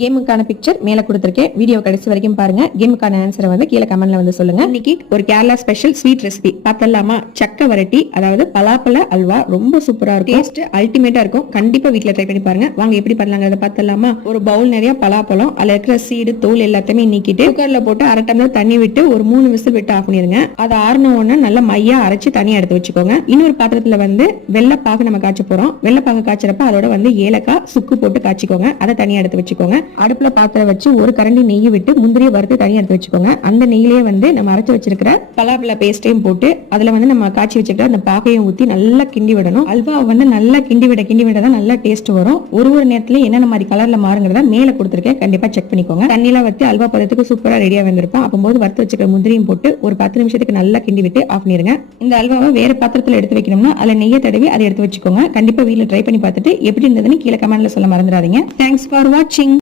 கேமுக்கான picture மேல கொடுத்திருக்கேன். Video கடைசி வரைக்கும் பாருங்க. கேமுக்கான ஆன்சரை வந்து கீழே கமெண்ட்ல வந்து சொல்லுங்க. இன்னைக்கு ஒரு கேரளா ஸ்பெஷல் ஸ்வீட் ரெசிபி பார்த்தலாமா? சக்க வரட்டி, அதாவது பலாப்பழ அல்வா. ரொம்ப சூப்பரா இருக்கும். டேஸ்ட் அல்டிமேட்டா இருக்கும். கண்டிப்பா வீட்ல ட்ரை பண்ணி பாருங்க. வாங்க எப்படி பண்ணலாங்கிறத பார்த்தலாமா? ஒரு பவுல் நிறைய பலாப்பழம், அதுல இருக்கிற சீடு தோல் எல்லாத்தையுமே நீக்கிட்டு குக்கர்ல போட்டு அரை டம்ளர் தண்ணி விட்டு ஒரு 3 விசில் விட்டு ஆஃப் பண்ணிருங்க. அதை ஆறுன உடனே நல்லா மையா அரைச்சு தனியா எடுத்து வச்சுக்கோங்க. இன்னொரு பாத்திரத்துல வந்து வெள்ளைப்பாகு நம்ம காய்ச்ச போறோம். வெள்ளைப்பாகு காய்ச்சறப்ப அதோட வந்து ஏலக்காய் சுக்கு போட்டு காய்ச்சிக்கோங்க. அதை தனியா எடுத்து வச்சுக்கோங்க. அடுப்புல பாத்திரம் வச்சு ஒரு கரண்டி நெய் விட்டு முந்திரியை வறுத்து தனியா எடுத்து வச்சுக்கோங்க. அந்த நெய்யிலேயே வந்து நம்ம அரைச்சு வச்சிருக்கிற பலாப்பழ பேஸ்டையும் போட்டு அதுல வந்து நம்ம காய்ச்சி வச்சுக்கிற அந்த பாகையும் ஊத்தி நல்லா கிண்டி விடணும். அல்வா வந்து நல்லா கிண்டி விட தான் நல்லா டேஸ்ட் வரும். ஒரு நேரத்துல என்னென்ன மாதிரி கலர்ல மாறுங்கிறத மேல கொடுத்துருக்கேன். கண்டிப்பா செக் பண்ணிக்கோங்க. தண்ணியில வச்சு அல்வா பதத்துக்கு சூப்பரா ரெடியா வந்திருக்கும். அப்போது வறுத்து வச்சுக்கிற முந்திரியும் போட்டு ஒரு 10 நிமிஷத்துக்கு நல்லா கிண்டி விட்டு ஆஃப் பண்ணிருங்க. இந்த அல்வாவை வேற பாத்திரத்துல எடுத்து வைக்கணும்னா அதுல நெய்யை தடவி அதை எடுத்து வச்சுக்கோங்க. கண்டிப்பா வீட்ல ட்ரை பண்ணி பார்த்துட்டு எப்படி இருந்ததுன்னு கீழே கமெண்ட்ல சொல்ல மறந்துடாதீங்க. தேங்க்ஸ் ஃபார் வாட்சிங்.